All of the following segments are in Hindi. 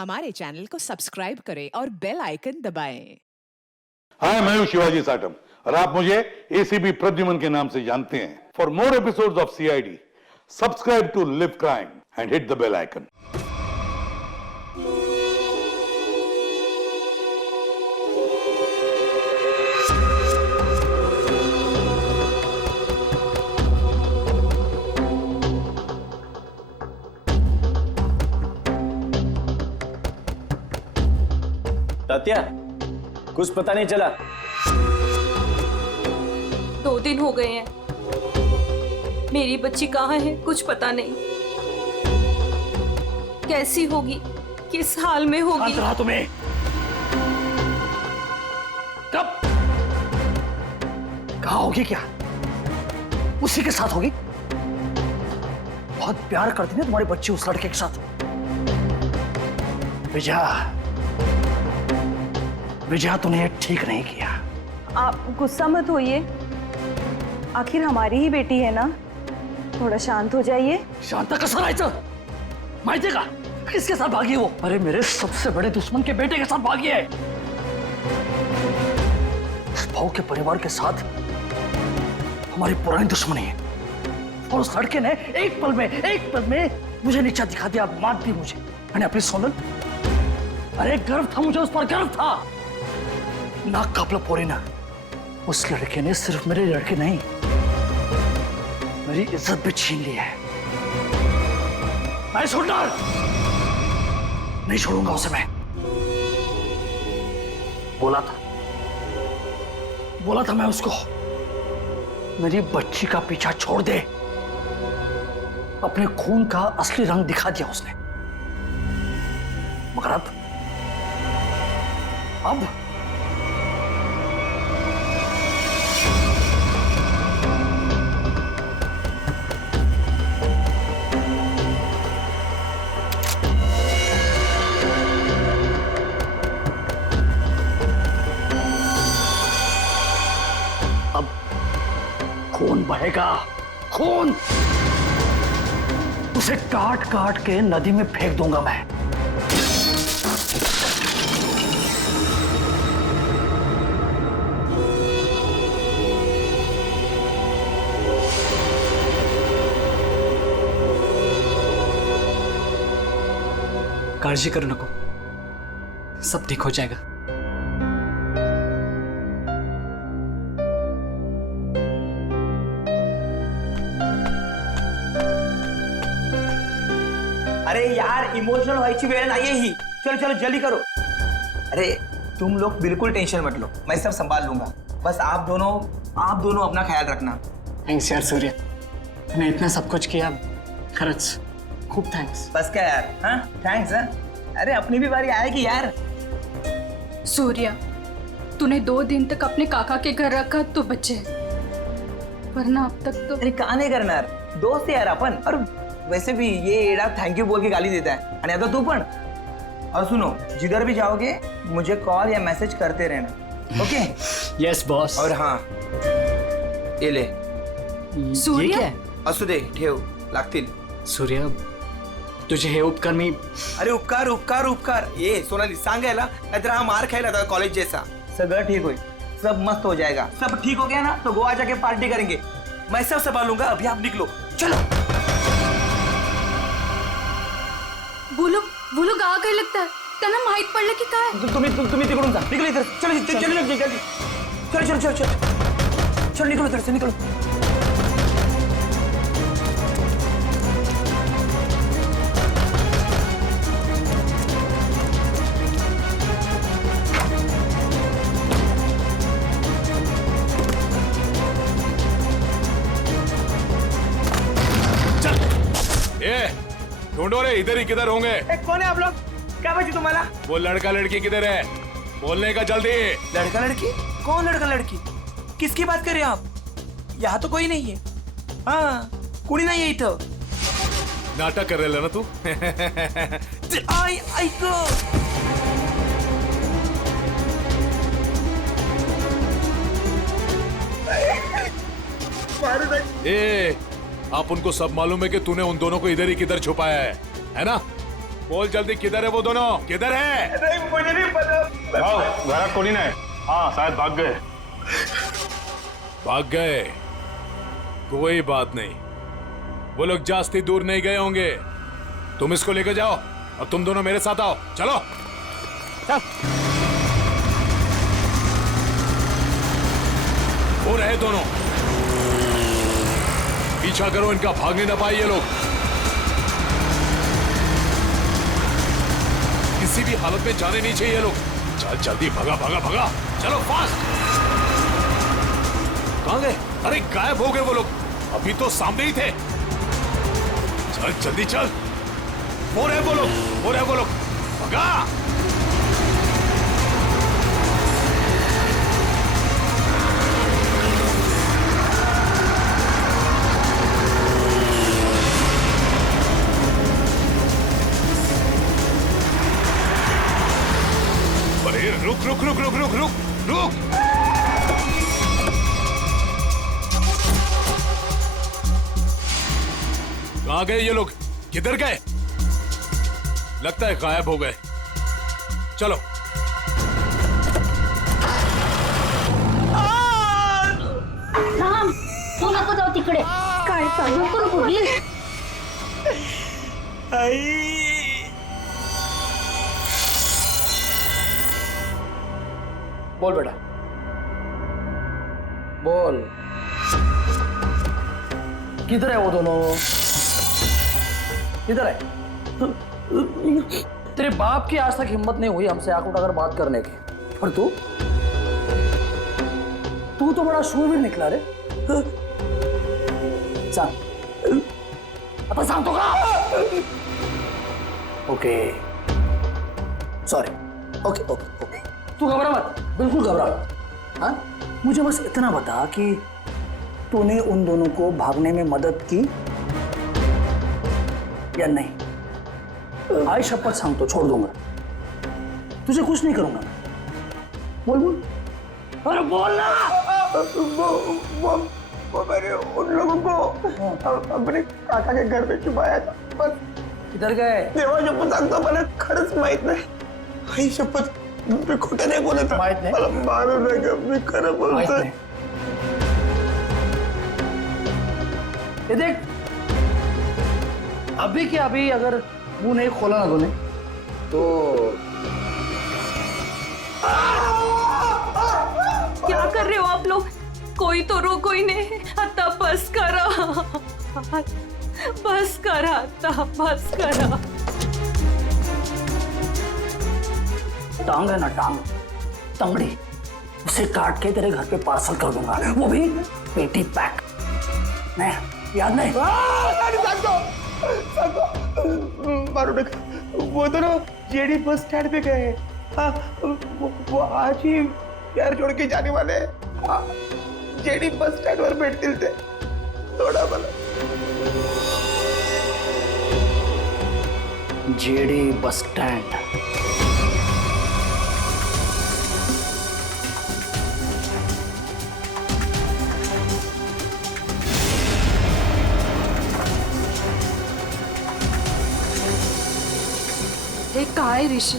हमारे चैनल को सब्सक्राइब करें और बेल आइकन दबाएं। हाय, मैं हूं शिवाजी साटम और आप मुझे एसीपी प्रद्युमन के नाम से जानते हैं। For more episodes of CID, subscribe to Liv Crime and hit the bell icon. Tatya, कुछ पता नहीं चला। 2 दिन हो गए हैं, मेरी बच्ची कहाँ है कुछ पता नहीं। कैसी होगी, किस हाल में होगी। रहा तुम्हें कब कहा होगी? क्या उसी के साथ होगी? बहुत प्यार करती है तुम्हारी बच्ची उस लड़के के साथ। विजया तूने ठीक नहीं किया। आप गुस्सा मत होइए, आखिर हमारी ही बेटी है ना, थोड़ा शांत हो जाइए। शांता कसं राहायचं? माहितीये का किसके साथ भागी वो? अरे मेरे सबसे बड़े दुश्मन के बेटे के साथ भागी है। उस भाव के परिवार के साथ हमारी पुरानी दुश्मनी है और उस लड़के ने एक पल में मुझे नीचा दिखा दिया, मार दी मुझे। मैंने अपनी सोनल, अरे गर्व था मुझे, उस पर गर्व था। नाक कापला पोरी ना। उस लड़के ने सिर्फ मेरे लड़के नहीं, मेरी इज्जत भी छीन ली है। मैं छोड़ना नहीं छोड़ूंगा उसे। मैं बोला था मैं उसको, मेरी बच्ची का पीछा छोड़ दे। अपने खून का असली रंग दिखा दिया उसने। मगर अब खून बहेगा, खून। उसे काट काट के नदी में फेंक दूंगा मैं। काळजी करू नको, सब ठीक हो जाएगा। अरे यार, इमोशनल व्हायची वेळ नाहीये ही। चलो चलो जल्दी करो। अरे तुम लोग बिल्कुल टेंशन मत लो, मैं सब संभाल लूंगा। बस आप दोनों अपना ख्याल रखना। थैंक्स यार सूर्य, तूने इतना सब कुछ किया, खरंच खूब थैंक्स। बस क्या यार, हाँ थैंक्स। हाँ अरे अपनी भी बारी आएगी यार। सूर्या, तूने 2 दिन तक अपने काका के घर रखा तो बचे, वरना अब तक तो। अरे का नाही करणार, दोस्त है यार अपन। और वैसे भी ये एड़ा थैंक यू बोल के गाली देता है, आणि आता तू पण। और सुनो, जिधर भी जाओगे मुझे कॉल या मैसेज करते रहना, ओके? Yes boss. और हाँ, ये ले। सूर्य? ये क्या है? असू दे, ठेव, लागतील। सूर्य, तुझे हे उपकार मी। अरे उपकार उपकार उपकार, ये सोनाली सांगायला, नाहीतर हा मार खायला था कॉलेज जैसा। सगळं ठीक होईल, सब मस्त हो जाएगा। सब ठीक हो गया ना तो गोवा जाके पार्टी करेंगे। मैं सब संभालूंगा, अभी आप निकलो, चलो। बोलो गावा काय लगता है, त्यांना माहित पडलं की काय? तुम्ही तिकडून जा, निकलो इधर। चलो चलो चलो चलो चलो चलो निकलो इधर से, निकलो। ढूंढो रे, इधर ही किधर होंगे। कौन है आप लोग? क्या बची तुम्हारा? वो लड़का लड़की किधर है, बोलने का जल्दी। लड़का लड़की? कौन लड़का लड़की? किसकी बात कर रहे हैं आप? यहाँ तो कोई नहीं है। हाँ, कुणी नहीं है इथं। नाटक कर रहे ना तू? ऐक, ए, आप उनको सब मालूम है कि तूने उन दोनों को इधर ही किधर छुपाया है ना? बोल जल्दी, किधर है वो दोनों? किधर है? नहीं मुझे नहीं पता। घरात कोणी नाही. हाँ शायद भाग गए. भाग गए? कोई बात नहीं, वो लोग जास्ती दूर नहीं गए होंगे। तुम इसको लेकर जाओ और तुम दोनों मेरे साथ आओ। चलो चल. वो रहे दोनों, पीछा करो इनका, भागने ना पाए ये लोग। किसी भी हालत में जाने नहीं चाहिए ये लोग। चल जल्दी, भगा भगा भगा, चलो फास्ट। कहां गए? अरे गायब हो गए वो लोग, अभी तो सामने ही थे। चल जल्दी चल, वो रहे वो लोग, वो रहे वो लोग, भगा। अरे रुक रुक रुक रुक रुक रुक रुक। कहां गए ये लोग? किधर गए? लगता है गायब हो गए। चलो राम, तू नको जाऊ तिकडे. काय चालू करू पुढे? बोल बेटा, बोल. किधर है वो दोनों? किधर है? तेरे बाप की आज तक हिम्मत नहीं हुई हमसे आंख उठाकर बात करने की, और तू तो बड़ा शूरवीर निकला रे. सांग, आता सांगतो का? Okay sorry. Okay okay okay, तू घबरा मत, बिल्कुल घबरा मत. हाँ, मुझे बस इतना बता कि तूने उन दोनों को भागने में मदद की या नहीं. आई शपथ सांगतो, छोड़ दूंगा, तुझे कुछ नहीं करूंगा. बोल बोल, अरे बोल ना. वो मैंने उन लोगों को अपने काका के घर में छुपाया था. बस किधर गए? देवा शपथ सांगतो, मला खरंच माहित नाही. आई शपथ, मी खोटं नाही बोलत. माहित नाही? मला मारू नका, मी खरं माहित बोलतोय. नाही. ये देख, अभी के अभी अगर मुंह नहीं खोला ना तूने तो क्या कर रहे हो आप लोग? कोई तो रोको ही नहीं. आता बस करा, बस करा, आता बस करा. टांग है ना, टांग, तंगड़ी, उसे काट के तेरे घर पे पार्सल कर दूंगा, वो भी पेटी पैक. नहीं याद नहीं? मारू नका. वो दोनों जेडी बस स्टैंड पे गए. हाँ, वो आज ही यार छोड़ के जाने वाले हैं. हाँ, जेडी बस स्टैंड वर भेटतील ते. थोडा मला जेडी बस स्टैंड. एक कहा है ऋषि,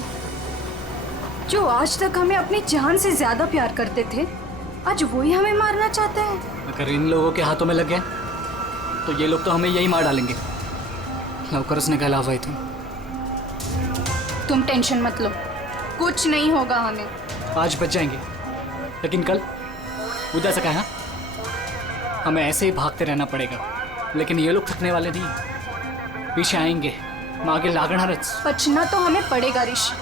जो आज तक हमें अपनी जान से ज्यादा प्यार करते थे, आज वही हमें मारना चाहते हैं. अगर इन लोगों के हाथों में लग गए तो ये लोग तो हमें यही मार डालेंगे. लवकरच निकाला हुआ तुम. तुम टेंशन मत लो, कुछ नहीं होगा हमें. आज बच जाएंगे, लेकिन कल उधर से कहा हमें ऐसे ही भागते रहना पड़ेगा. लेकिन ये लोग थकने वाले नहीं, पीछे आएंगे, मागे लागणारच. बचना तो हमें पड़ेगा ऋषि,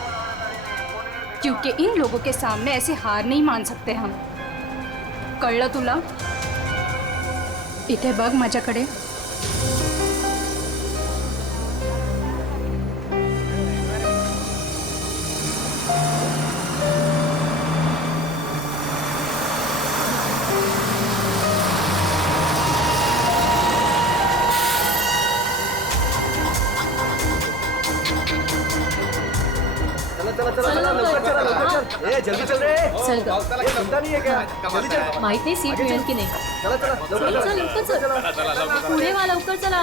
क्योंकि इन लोगों के सामने ऐसे हार नहीं मान सकते हम. कळलं तुला? इथे बघ माझ्याकडे. जल्दी चल रे. चल ग. चिंता नहीं है क्या? जल्दी चल. माहित नाही सीट मिळेल की नाही. चला चला लवकर चल लवकर चल. पुढे वा, लवकर चला.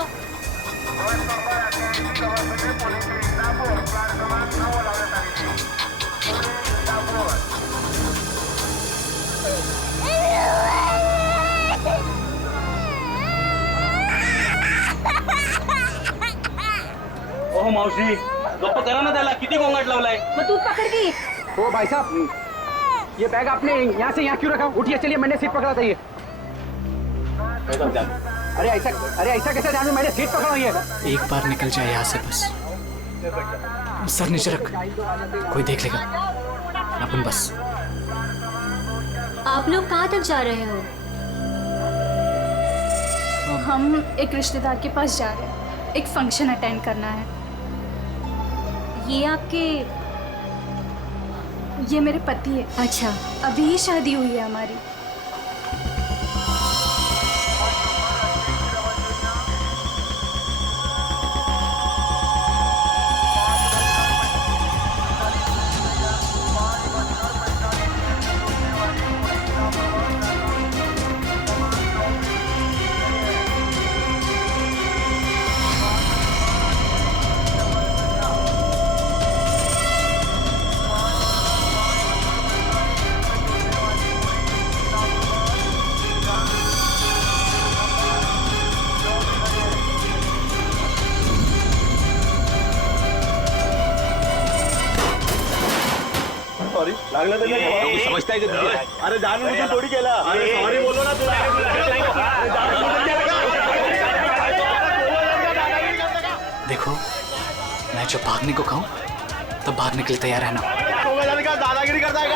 मावशी गप्प करा ना त्याला, किती गोंगाट लावलाय. मग तू पकड़ की. ओ भाई साहब, ये बैग आपने यहाँ से यहाँ क्यों रखा? उठिए, चलिए, मैंने सीट पकड़ा था ये. अरे ऐसा कैसे ध्यान में? मैंने सीट पकड़ा हुई है. एक बार निकल जाए यहाँ से बस. सर नीचे रख, कोई देख लेगा. अपन बस. आप लोग कहाँ तक जा रहे हो? हम एक रिश्तेदार के पास जा रहे हैं, एक फंक्शन अटेंड करना है. ये आपके? ये मेरे पति है. अच्छा. अभी ही शादी हुई है हमारी. समझता है कि अरे जान मुझे थोड़ी केला. अरे सॉरी बोलो ना तुला. देखो, मैं जब भागने को कहूँ तब भागने के लिए तैयार रहना. दादागिरी करता है.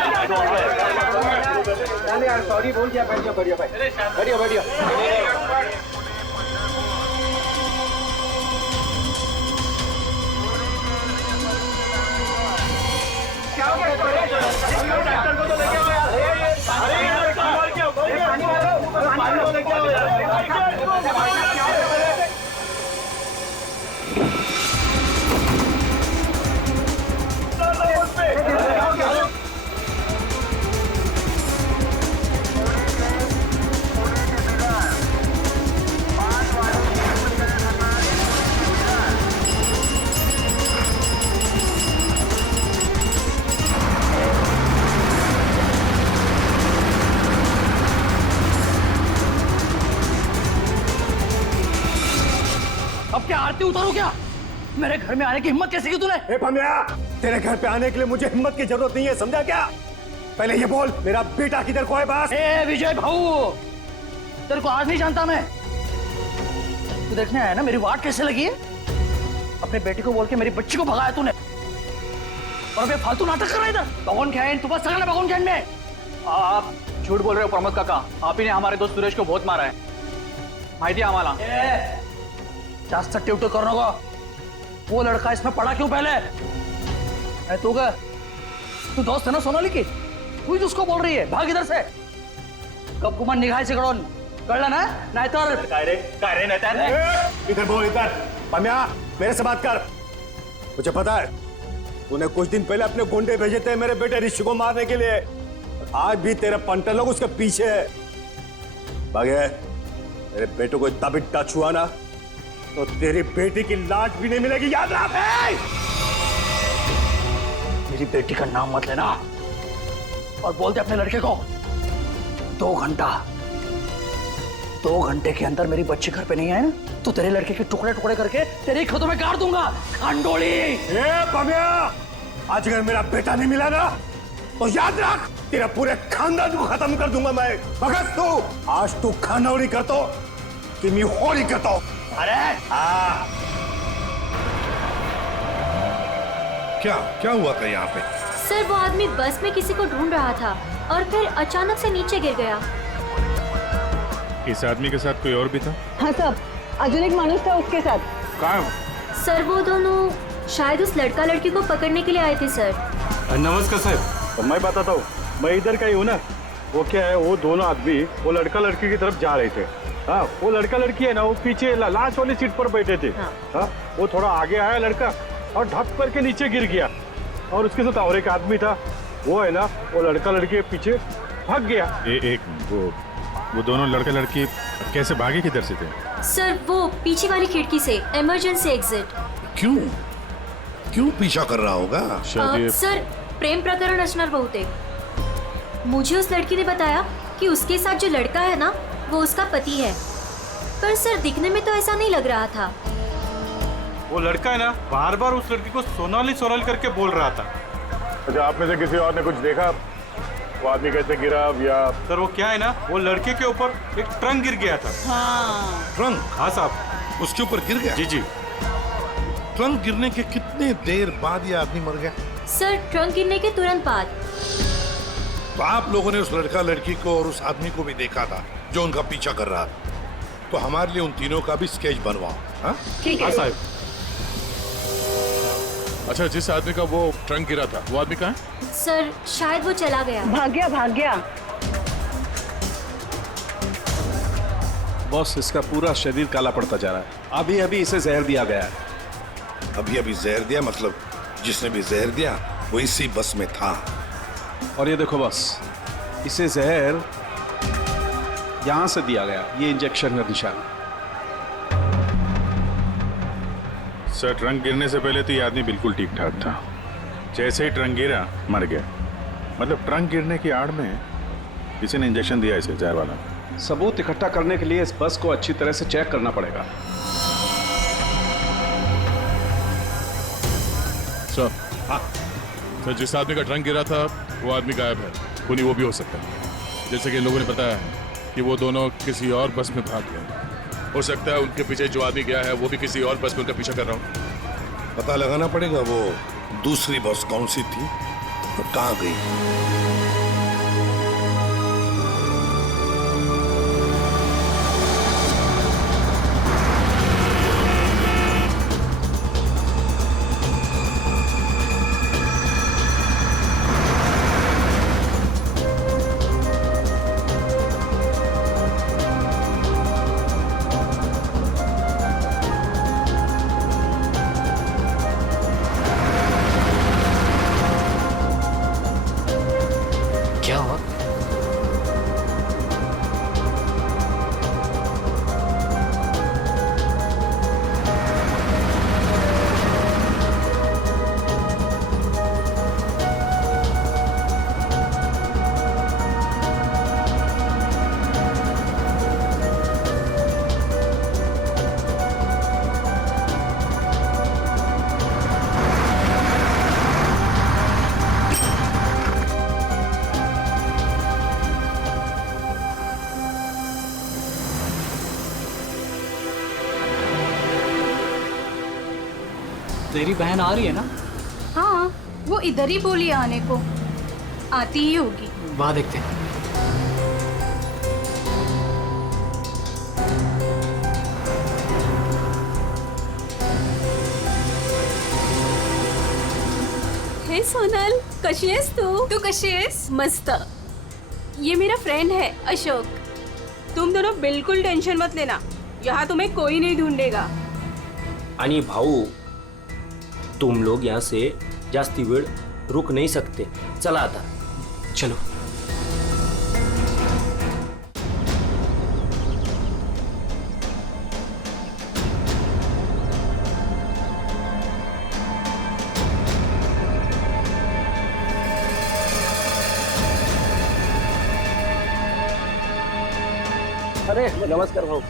सॉरी बोल दिया. बैठिए, बढ़िया भाई, बढ़िया बढ़िया. अब क्या आरती उतारो क्या? मेरे घर में आने की हिम्मत कैसे की तूने? ए भमिया, तेरे घर पे आने के लिए मुझे हिम्मत की जरूरत नहीं है, समझा क्या? पहले ये बोल, मेरा बेटा किधर को है बस? ए विजय भाऊ, तेरे को आज नहीं जानता मैं. तू देखने आया ना मेरी वाट कैसे लगी है? अपने बेटे को बोल के मेरी बच्ची को भगाया तूने, और अबे फालतू नाटक कर रहा है इधर. बगोन खेन, तू बस सगळं बगोन खेन में. आप झूठ बोल रहे हो प्रमोद काका. आप ही ने हमारे दोस्त सुरेश को बहुत मारा है. माहिती है आम्हाला. जास्त टिवटो करू नको. वो लड़का इसमें पड़ा क्यों पहले? तू का तू दोस्त है ना सोनाली की, तू ही उसको बोल रही है भाग इधर से. कब गुमान निघायचे कडून, कळलं ना? नाहीतर काय रे नाहीतर. इधर बोल, इधर. भमिया, मेरे से बात कर. मुझे पता है तूने कुछ दिन पहले अपने गुंडे भेजे थे मेरे बेटे ऋषि को मारने के लिए. आज भी तेरे पंटर लोग उसके पीछे है. भागे, मेरे बेटे को इतना भी टच हुआ ना तो तेरी बेटी की लाश भी नहीं मिलेगी, याद रख. मेरी बेटी का नाम मत लेना, और बोल दे अपने लड़के को 2 घंटे के अंदर मेरी बच्ची घर पे नहीं आए ना तो तेरे लड़के के टुकड़े टुकड़े करके तेरे खेतों में गाड़ दूंगा. खांडोली. ए भमिया, आज अगर मेरा बेटा नहीं मिला ना तो याद रख, तेरा पूरे खानदान को खत्म कर दूंगा मैं. भगत तू आज तू खानौड़ी करतो कि मैं होड़ी करतो. अरे क्या हुआ था यहाँ पे? सर वो आदमी बस में किसी को ढूंढ रहा था और फिर अचानक से नीचे गिर गया. इस आदमी के साथ कोई और भी था? हाँ साहब, अजून एक माणूस था उसके साथ. कहाँ? सर वो दोनों शायद उस लड़का लड़की को पकड़ने के लिए आए थे सर. नमस्कार साहब. तो मैं बताता हूँ, मैं इधर का ही हूँ ना. वो क्या है, वो दोनों आदमी वो लड़का लड़की की तरफ जा रहे थे. हाँ, वो लड़का लड़की है ना, वो पीछे लास्ट वाली सीट पर बैठे थे. हाँ, वो थोड़ा आगे आया लड़का और ढप करके नीचे गिर गया, और उसके साथ और एक आदमी था. वो है ना, वो लड़का लड़की के पीछे भाग गया. वो दोनों लड़का लड़की कैसे भागे, किधर से थे? सर वो पीछे वाली खिड़की से, इमरजेंसी एग्जिट. क्यों पीछा कर रहा होगा? सर प्रेम प्रकरण असणार बहुतेक. मुझे उस लड़की ने बताया कि उसके साथ जो लड़का है ना वो उसका पति है, पर सर दिखने में तो ऐसा नहीं लग रहा था. वो लड़का है ना बार बार उस लड़की को सोनाली सोनाली करके बोल रहा था। अच्छा, आप में से किसी और ने कुछ देखा वो आदमी कैसे गिरा या? सर वो क्या है ना, वो लड़के के ऊपर एक ट्रंक गिर गया था। ट्रंक? हाँ साहब। उसके ऊपर गिर गया? जी जी। ट्रंक गिरने के कितने देर बाद ये आदमी मर गया? सर ट्रंक गिरने के तुरंत बाद। तो आप लोगों ने उस लड़का लड़की को और उस आदमी को भी देखा था जो उनका पीछा कर रहा था, तो हमारे लिए उन तीनों का भी स्केच बनवाओ। हाँ ठीक है साहब। अच्छा, जिस आदमी का वो ट्रंक गिरा था वो आदमी कहाँ है? सर शायद वो चला गया। भाग गया। बॉस, इसका पूरा शरीर काला पड़ता जा रहा है। अभी अभी इसे जहर दिया गया है। अभी अभी जहर दिया? मतलब जिसने भी जहर दिया वो इसी बस में था। और ये देखो बॉस, इसे जहर यहां से दिया गया, ये इंजेक्शन का निशान। सर, ट्रंक गिरने से पहले तो ये आदमी बिल्कुल ठीक ठाक था। जैसे ही ट्रंक गिरा मर गया। मतलब ट्रंक गिरने की आड़ में किसी ने इंजेक्शन दिया इसे जहर वाला। सबूत इकट्ठा करने के लिए इस बस को अच्छी तरह से चेक करना पड़ेगा। सर, हाँ सर, जिस आदमी का ट्रंक गिरा था वो आदमी गायब है। खूनी वो भी हो सकता है। जैसे कि लोगों ने बताया कि वो दोनों किसी और बस में भाग गए। हो सकता है उनके पीछे जो आदमी गया है वो भी किसी और बस में उनका पीछा कर रहा हो। पता लगाना पड़ेगा वो दूसरी बस कौन सी थी और कहाँ गई। क्या हुआ? तेरी बहन आ रही है ना? हाँ, वो इधर ही बोली आने को। आती ही होगी। वहाँ देखते हैं। हे सोनल, कशी आहेस तू? तू कशी आहेस? मस्त। ये मेरा फ्रेंड है अशोक। तुम दोनों बिल्कुल टेंशन मत लेना, यहाँ तुम्हें कोई नहीं ढूंढेगा। आणि भाऊ, तुम लोग यहाँ से जास्ती वेळ रुक नहीं सकते। चला आता। चलो। अरे नमस्कार भाऊ।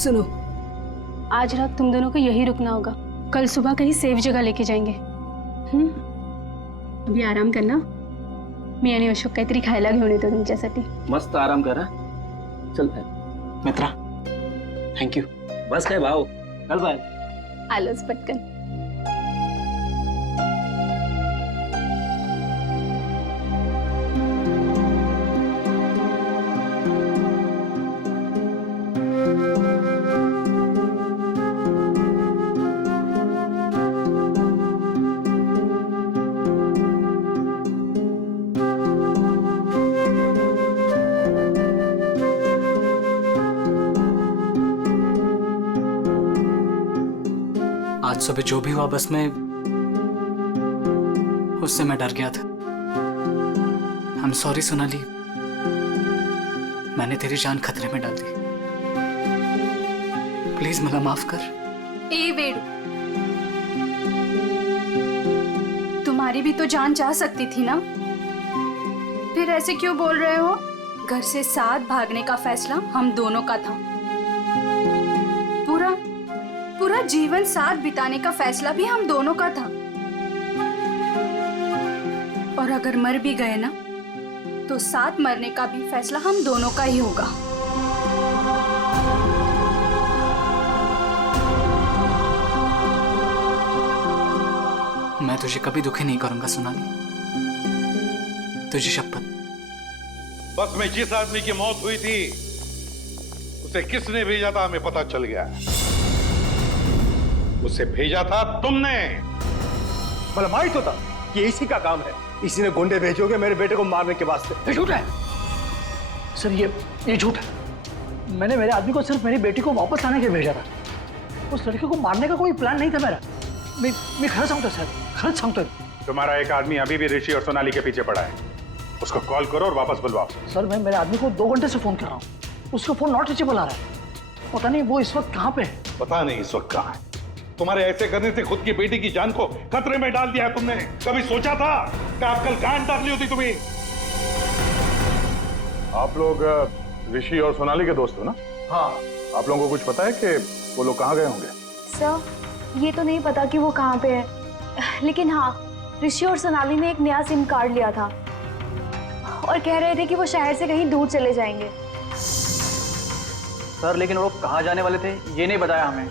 सुनो, आज रात तुम दोनों को यही रुकना होगा। कल सुबह कहीं सेफ जगह लेके जाएंगे। अभी आराम करना। मी आणि अशोक काहीतरी खायला घेऊन येतो तुमच्यासाठी। मस्त आराम करा। चल मित्रा, थँक्यू। बस काय भाऊ, चल बाय। आलोच पटकन। आज सुबह जो भी हुआ बस में, उससे मैं डर गया था। आई एम सॉरी सोनाली, मैंने तेरी जान खतरे में डाल दी। प्लीज मला माफ कर। ए वेडू, तुम्हारी भी तो जान जा सकती थी ना, फिर ऐसे क्यों बोल रहे हो? घर से साथ भागने का फैसला हम दोनों का था। पूरा पूरा जीवन साथ बिताने का फैसला भी हम दोनों का था। और अगर मर भी गए ना, तो साथ मरने का भी फैसला हम दोनों का ही होगा। मैं तुझे कभी दुखी नहीं करूंगा सोनाली, तुझे शपथ। बस में जिस आदमी की मौत हुई थी उसे किसने भेजा था हमें पता चल गया। उसे भेजा था तुमने। मतलब माहित होता कि इसी का काम है, इसी ने गुंडे भेजोगे मेरे बेटे को मारने के वास्ते। ये झूठ है सर, ये झूठ है। मैंने मेरे आदमी को सिर्फ मेरी बेटी को वापस लाने के लिए भेजा था। उस लड़के को मारने का कोई प्लान नहीं था मेरा। मैं खरं सांगतो सर, खरंच सांगतोय। तुम्हारा एक आदमी अभी भी ऋषि और सोनाली के पीछे पड़ा है, उसको कॉल करो और वापस बुलवाओ। सर मैं मेरे आदमी को 2 घंटे से फोन कर रहा हूँ, उसका फोन नॉट रीचेबल आ रहा है। पता नहीं वो इस वक्त कहाँ पे है। पता नहीं इस वक्त कहाँ है। तुम्हारे ऐसे करने से खुद की बेटी की जान को खतरे में डाल दिया है तुमने। कभी सोचा था कि आप कल गांड डाली होती तुम्हें? आप लोग ऋषि और सोनाली के दोस्त हो ना? हाँ। आप लोगों को कुछ पता है कि वो लोग कहाँ गए होंगे? सर ये तो नहीं पता कि वो कहाँ पे है, लेकिन हाँ ऋषि और सोनाली ने एक नया सिम कार्ड लिया था और कह रहे थे कि वो शहर से कहीं दूर चले जाएंगे। सर लेकिन वो लोग कहाँ जाने वाले थे ये नहीं बताया हमें।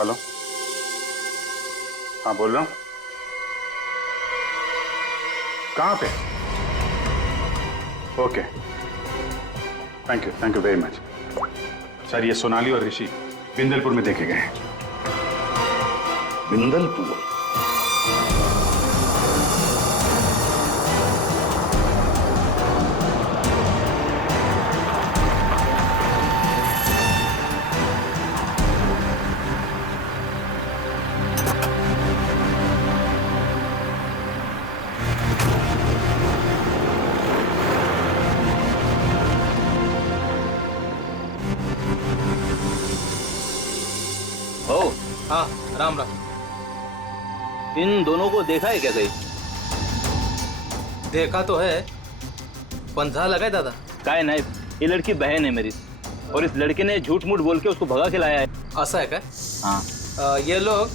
हेलो, हाँ बोल रहा हूँ। कहाँ पे? Okay, thank you very much. Sir ये सोनाली और ऋषि बिंदलपुर में देखे गए हैं। बिंदलपुर? हाँ राम राम। इन दोनों को देखा है क्या कहीं? देखा तो है, पंधा लगा है दादा। काय नहीं, ये लड़की बहन है मेरी और इस लड़के ने झूठ मूठ बोल के उसको भगा के लाया है। ऐसा है क्या? हाँ। ये लोग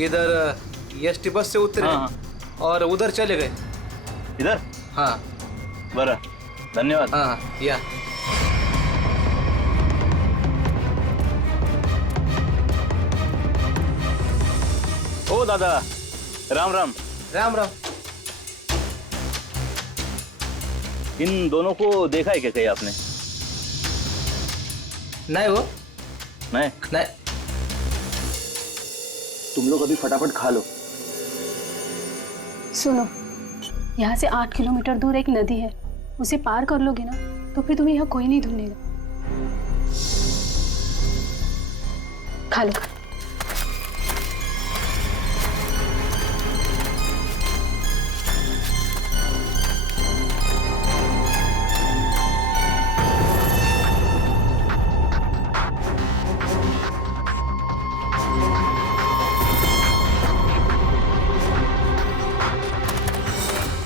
इधर एसटी बस से उतरे और उधर चले गए। इधर? हाँ। बरा, धन्यवाद। हाँ या ओ दादा, राम राम। राम राम। इन दोनों को देखा है क्या कहीं आपने? नहीं वो नहीं। तुम लोग अभी फटाफट खा लो। सुनो, यहाँ से 8 किलोमीटर दूर एक नदी है, उसे पार कर लोगे ना तो फिर तुम्हें यहाँ कोई नहीं ढूंढेगा। खा लो।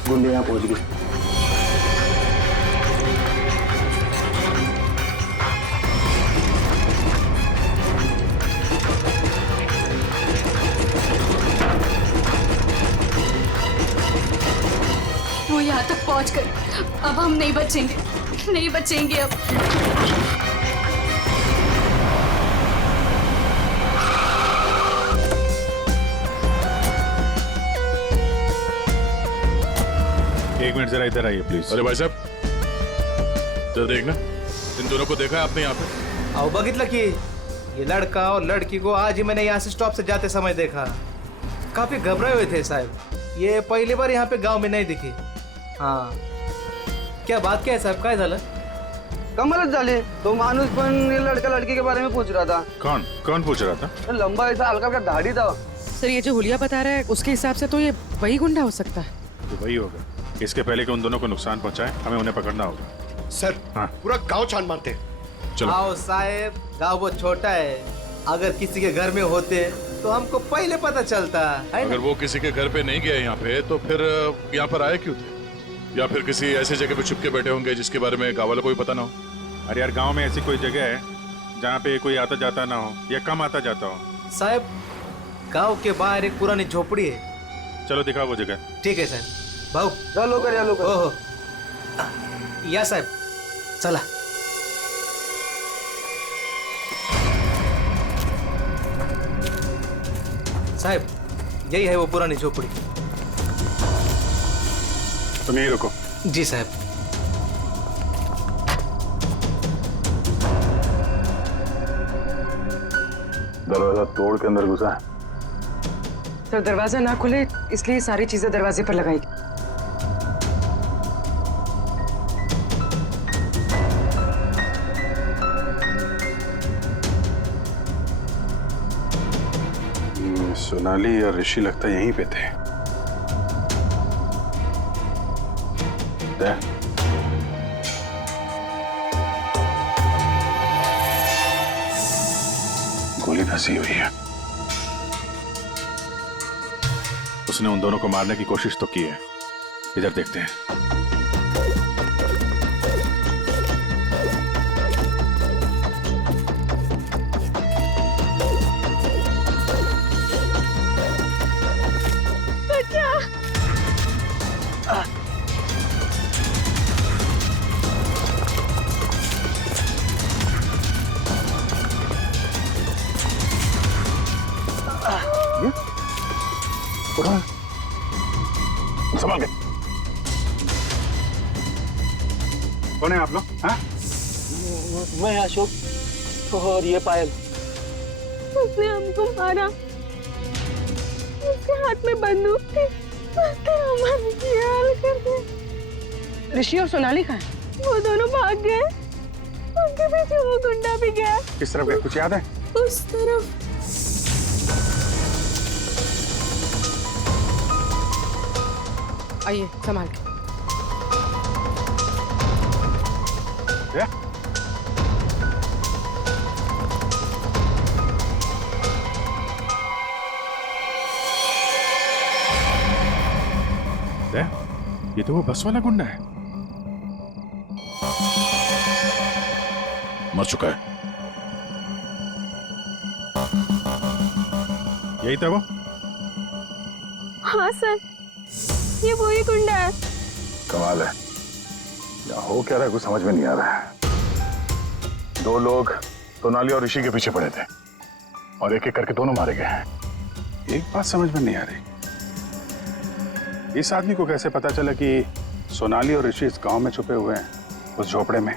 गुंडे यहाँ पहुंच गए। वो यहाँ तक पहुँच गए, अब हम नहीं बचेंगे अब। एक मिनट जरा इधर आइए प्लीज। अरे भाई साहब जरा देखना, इन दोनों को देखा है आपने यहाँ पे? आओ बगितला कि ये लड़का और लड़की को आज ही मैंने यहाँ से स्टॉप से जाते समय देखा। काफी घबराए हुए थे साहब। ये पहली बार यहाँ पे गांव में नहीं दिखी। हाँ क्या बात क्या है साहब, काय झालं? कमालच झाली. तो माणूस पण लड़का लड़की के बारे में पूछ रहा था. कौन कौन पूछ रहा था? लंबा ऐसा हल्का हल्का दाढ़ी था. सर ये जो हुलिया बता रहा है उसके हिसाब से तो ये वही गुंडा हो सकता है. तो वही होगा. इसके पहले कि उन दोनों को नुकसान पहुंचाए हमें उन्हें पकड़ना होगा. सर हाँ. पूरा गांव छान मारते हैं. चलो. आओ साहेब, गाँव बहुत छोटा है. अगर किसी के घर में होते तो हमको पहले पता चलता है. अगर वो किसी के घर पे नहीं गए यहाँ पे तो फिर यहाँ पर आए क्यों थे? या फिर किसी ऐसी जगह पे छुप के बैठे होंगे जिसके बारे में गाँव वालों को भी पता ना हो. अरे यार गांव में ऐसी कोई जगह है जहाँ पे कोई आता जाता ना हो या कम आता जाता हो. साहब गांव के बाहर एक पुरानी झोपड़ी है. चलो दिखाओ वो जगह. ठीक है सर. भाऊ चलो कर या लोग. ओहो या साहब चला. साहब यही है वो पुरानी झोपड़ी. तुम यहीं रुको. जी साहब. दरवाजा तोड़ के अंदर घुसा. सर दरवाजा ना खुले इसलिए सारी चीजें दरवाजे पर लगाई. सोनाली और ऋषि लगता यहीं पे थे. गोली फंसी हुई है. उसने उन दोनों को मारने की कोशिश तो की है. इधर देखते हैं. संभाल के. कौन है आप लोग? हाँ? मैं अशोक और ये पायल. उसने हमको मारा. उसके हाथ में बंदूक थी. हमारे ख्याल करते. ऋषि और सोनाली कहाँ है? वो दोनों भाग गए. उनके पीछे वो गुंडा भी गया. किस तरफ गए कुछ याद है? उस तरफ. आइए संभाल के. ये तो वो बस वाला गुंडा है. मर चुका है. यही था वो. हाँ सर ये वही गुंडा है. कमाल है. यहाँ हो क्या रहा है कुछ समझ में नहीं आ रहा है. दो लोग सोनाली और ऋषि के पीछे पड़े थे और एक एक करके दोनों मारे गए हैं. एक बात समझ में नहीं आ रही. इस आदमी को कैसे पता चला कि सोनाली और ऋषि इस गांव में छुपे हुए हैं उस झोपड़े में?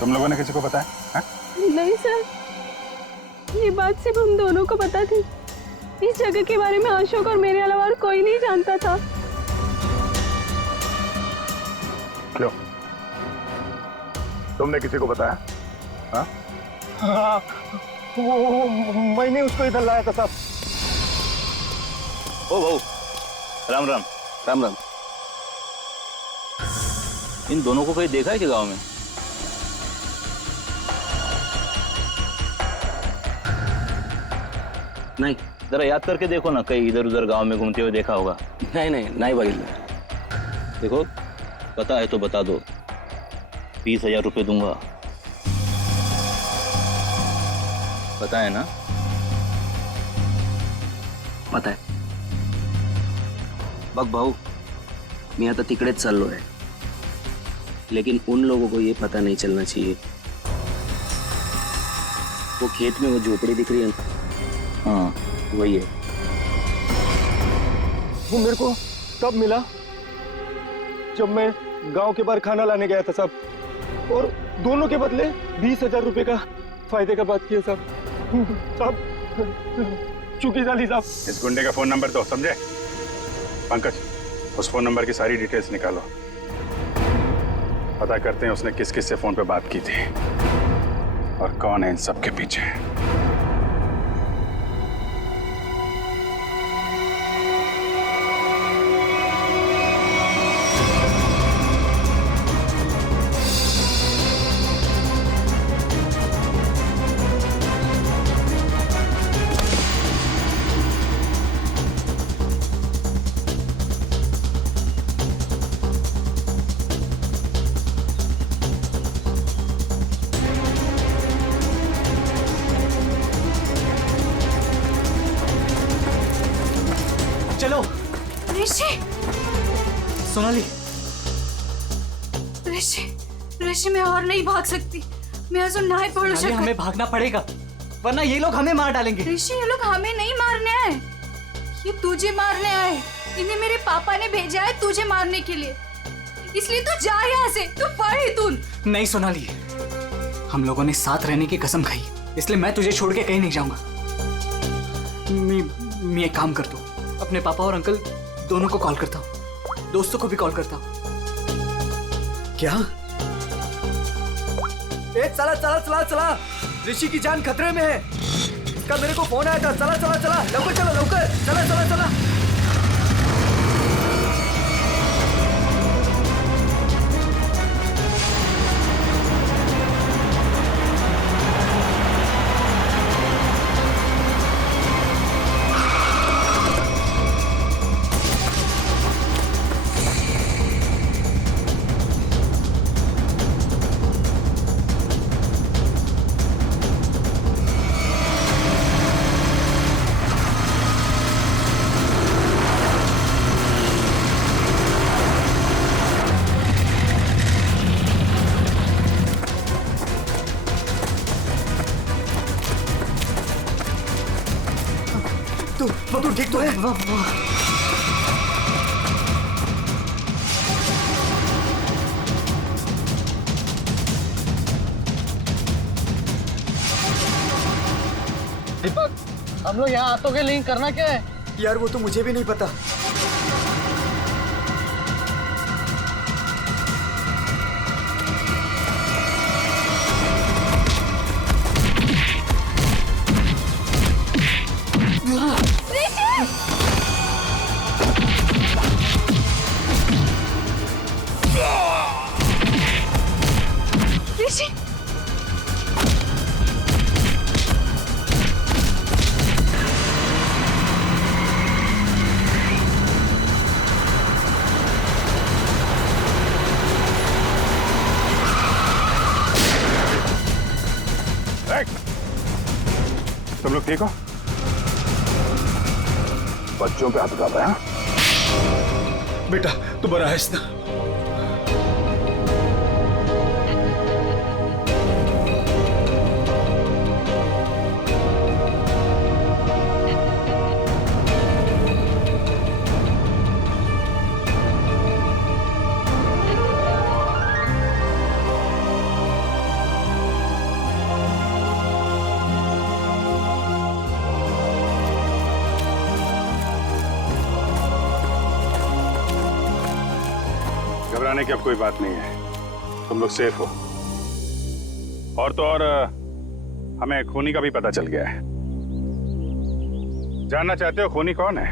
तुम लोगों ने किसी को बताया? हाँ? नहीं सर ये बात सिर्फ हम दोनों को पता थी. इस जगह के बारे में अशोक और मेरे अलावा और कोई नहीं जानता था. क्यों? तुमने किसी को बताया? हाँ? हाँ, वो मैंने उसको इधर लाया था साहब. ओ भाऊ राम राम. राम राम. इन दोनों को कहीं देखा है क्या गांव में? नहीं. जरा याद करके देखो ना, कहीं इधर उधर गांव में घूमते हुए देखा होगा. नहीं बघितलं. देखो पता है तो बता दो. 20,000 रुपये दूंगा. पता है ना? पता आहे. बघ भाऊ मी आता तिकडेच चाललो आहे. लेकिन उन लोगों को ये पता नहीं चलना चाहिए. वो खेत में वो झोपड़ी दिख रही है. हाँ वही है. वो मेरे को तब मिला जब मैं गांव के बाहर खाना लाने गया था साहब. और दोनों के बदले 20,000 रुपए का फायदे का बात किया साहब. चुकी जाली साहब. इस गुंडे का फोन नंबर दो. समझे? पंकज उस फोन नंबर की सारी डिटेल्स निकालो. पता करते हैं उसने किस किस से फोन पे बात की थी और कौन है इन सब के पीछे। चलो ऋषि, सोनाली। ऋषि, ऋषि मैं और नहीं भाग सकती। मैं अजून नहीं पडू सोनाली, शकत। हमें भागना पड़ेगा वरना ये लोग हमें मार डालेंगे। ऋषि, ये लोग हमें नहीं मारने आए, ये तुझे मारने आए। इन्हें मेरे पापा ने भेजा है तुझे मारने के लिए, इसलिए तू जा यहाँ से, तू पढ़ इतुन। नहीं सोनाली, हम लोगों ने साथ रहने की कसम खाई, इसलिए मैं तुझे छोड़ के कहीं नहीं जाऊंगा। मैं एक काम करता हूँ, अपने पापा और अंकल दोनों को कॉल करता हूँ, दोस्तों को भी कॉल करता हूँ। क्या? ए चला चला चला चला, ऋषि की जान खतरे में है। इसका मेरे को फोन आया था। चला चला चला, लवकर चलो, लवकर चला चला चला। तू ठीक तो है? दीपक, हम लोग यहाँ आतों के लिंक करना क्या है? यार वो तो मुझे भी नहीं पता। ऋषि, तुम लोग ठीक हो? बच्चों पे हाथ उठाता है? बेटा तू बड़ा है इसना। घबराने की अब कोई बात नहीं है, तुम लोग सेफ हो। और तो और हमें खूनी का भी पता चल गया है। जानना चाहते हो खूनी कौन है?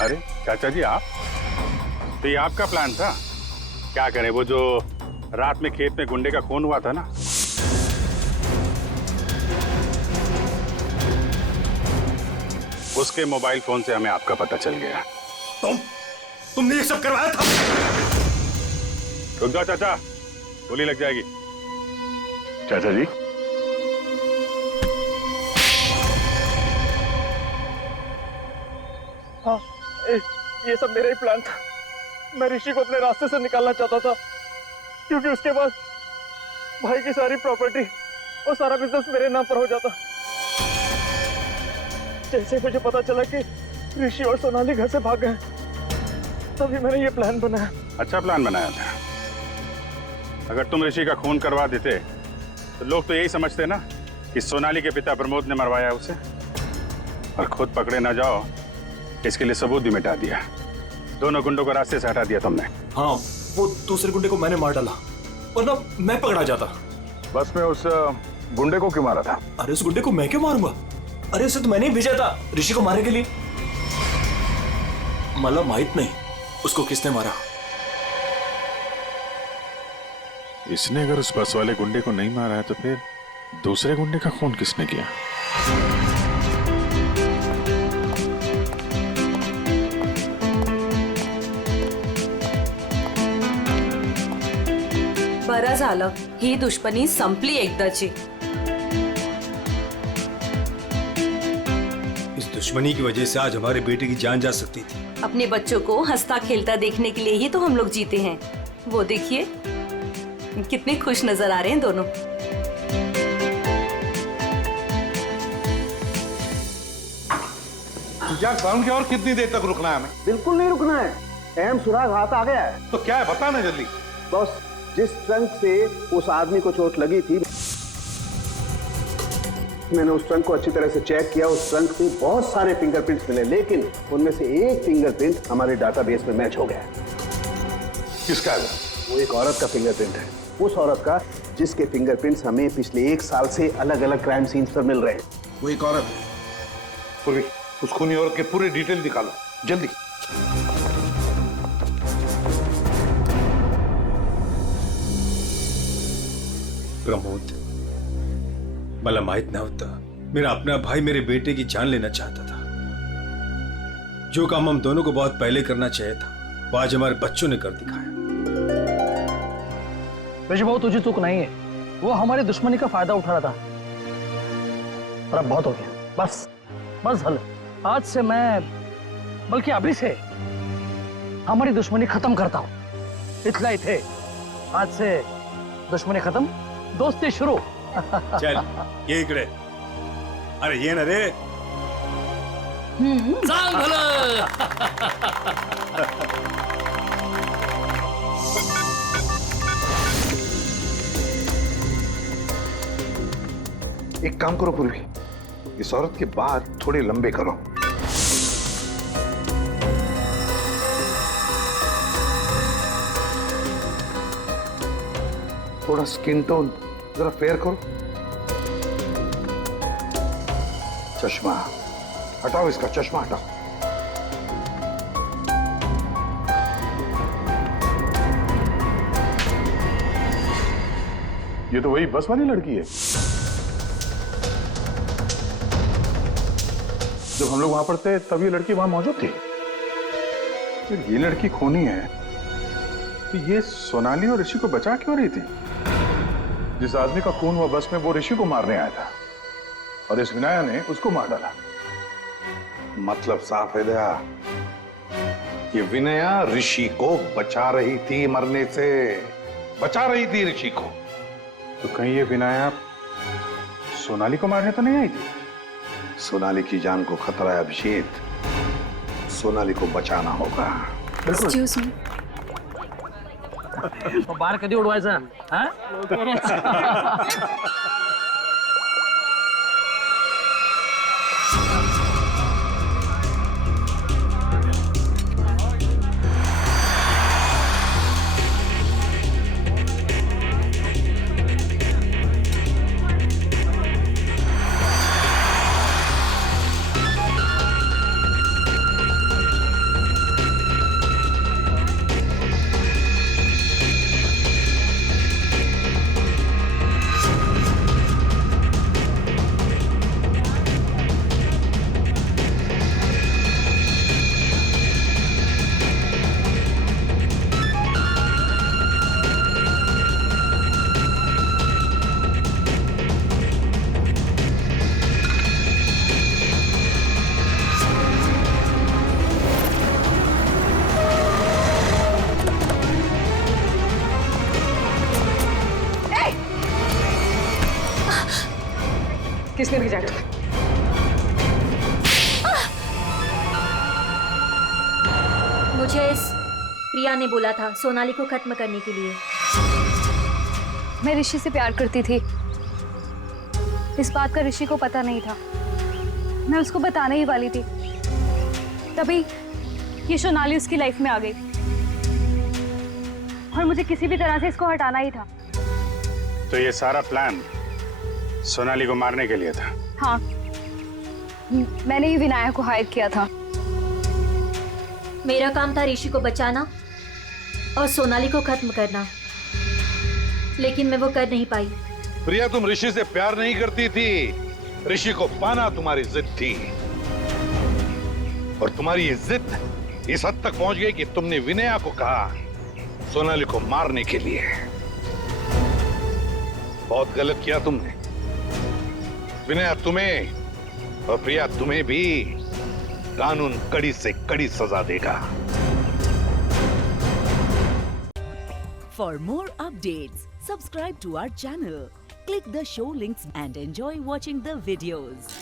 अरे चाचा जी आप, तो ये आपका प्लान था? क्या करें, वो जो रात में खेत में गुंडे का खून हुआ था ना, उसके मोबाइल फोन से हमें आपका पता चल गया। तुमने ये सब करवाया था? रुक जाओ चाचा, गोली लग जाएगी। चाचा जी हाँ, ये सब मेरा ही प्लान था। मैं ऋषि को अपने रास्ते से निकालना चाहता था, क्योंकि उसके बाद भाई की सारी प्रॉपर्टी और सारा बिजनेस मेरे नाम पर हो जाता। जैसे मुझे पता चला कि ऋषि और सोनाली घर से भाग गए, तभी मैंने ये प्लान बनाया। अच्छा प्लान बनाया था। अगर तुम ऋषि का खून करवा देते तो लोग तो यही समझते ना कि सोनाली के पिता प्रमोद ने मरवाया उसे, और खुद पकड़े ना जाओ इसके लिए सबूत भी मिटा दिया। दोनों गुंडों को रास्ते से हटा दिया तुमने। हाँ, वो दूसरे गुंडे को मैंने मार डाला, वरना मैं पकड़ा जाता। बस में उस गुंडे को क्यों मारा था? अरे उस गुंडे को मैं क्यों मारूंगा? अरे उसे तो मैंने ही भेजा था ऋषि को मारने के लिए। मला माहित नहीं उसको किसने मारा। इसने अगर उस बस वाले गुंडे को नहीं मारा है तो फिर दूसरे गुंडे का खून किसने किया? बरं झालं, ही दुश्मनी संपली एकदाची। इस दुश्मनी की वजह से आज हमारे बेटे की जान जा सकती थी। अपने बच्चों को हंसता खेलता देखने के लिए ही तो हम लोग जीते हैं। वो देखिए कितने खुश नजर आ रहे हैं दोनों। क्या काम की और कितनी देर तक रुकना है हमें? बिल्कुल नहीं रुकना है, अहम सुराग हाथ आ गया है। तो क्या है बता ना जल्दी। बॉस, जिस ट्रंक से उस आदमी को चोट लगी थी, मैंने उस ट्रंक को अच्छी तरह से चेक किया। उस ट्रंक से बहुत सारे फिंगरप्रिंट्स मिले, लेकिन उनमें से एक फिंगरप्रिंट हमारे डाटाबेस में मैच हो गया। किसका है वो? एक औरत का फिंगरप्रिंट है, उस औरत का जिसके फिंगरप्रिंट्स हमें पिछले 1 साल से अलग अलग क्राइम सीन्स पर मिल रहे हैं। वो एक औरत है। पूरी उस खूनी औरत के पूरे डिटेल निकालो जल्दी। प्रमोद, मला माहित नव्हता मेरा अपना भाई मेरे बेटे की जान लेना चाहता था। जो काम हम दोनों को बहुत पहले करना चाहिए था, वो आज हमारे बच्चों ने कर दिखाया। ऋषि भाऊ, तुझे चूक नहीं है, वो हमारी दुश्मनी का फायदा उठा रहा था। पर अब बहुत हो गया, बस बस हल। आज से मैं, बल्कि अभी से हमारी दुश्मनी खत्म करता हूं। इतना ही थे, आज से दुश्मनी खत्म, दोस्ती शुरू। चल ये इकडे। अरे ये ना रे। एक काम करो पूर्वी, इस औरत के बाल थोड़े लंबे करो। थोड़ा स्किन टोन जरा फेयर करो। चश्मा हटाओ, इसका चश्मा हटाओ। ये तो वही बस वाली लड़की है। जब हम लोग वहां पर थे तब ये लड़की वहां मौजूद थी। फिर ये लड़की खूनी है तो ये सोनाली और ऋषि को बचा क्यों रही थी? जिस आदमी का खून हुआ बस में, वो ऋषि को मारने आया था और इस विनाया ने उसको मार डाला। मतलब साफ है दया, ये विनया ऋषि को बचा रही थी, मरने से बचा रही थी ऋषि को। तो कहीं ये विनाया सोनाली को मारने तो नहीं आई थी? सोनाली की जान को खतरा है अभिषेक, सोनाली को बचाना होगा। एक्सक्यूज मी, बाहेर कधी उडवायचा? किसने भेजा? मुझे इस प्रिया ने बोला था सोनाली को खत्म करने के लिए। मैं ऋषि से प्यार करती थी। इस बात का ऋषि को पता नहीं था। मैं उसको बताने ही वाली थी, तभी ये सोनाली उसकी लाइफ में आ गई और मुझे किसी भी तरह से इसको हटाना ही था। तो ये सारा प्लान सोनाली को मारने के लिए था? हाँ, मैंने ही विनायक को हायर किया था। मेरा काम था ऋषि को बचाना और सोनाली को खत्म करना, लेकिन मैं वो कर नहीं पाई। प्रिया, तुम ऋषि से प्यार नहीं करती थी, ऋषि को पाना तुम्हारी जिद थी। और तुम्हारी ये जिद इस हद तक पहुंच गई कि तुमने विनया को कहा सोनाली को मारने के लिए। बहुत गलत किया तुमने। विनया तुम्हें और प्रिया तुम्हें भी कानून कड़ी से कड़ी सजा देगा। For more updates, subscribe to our channel, click the show links and enjoy watching the videos.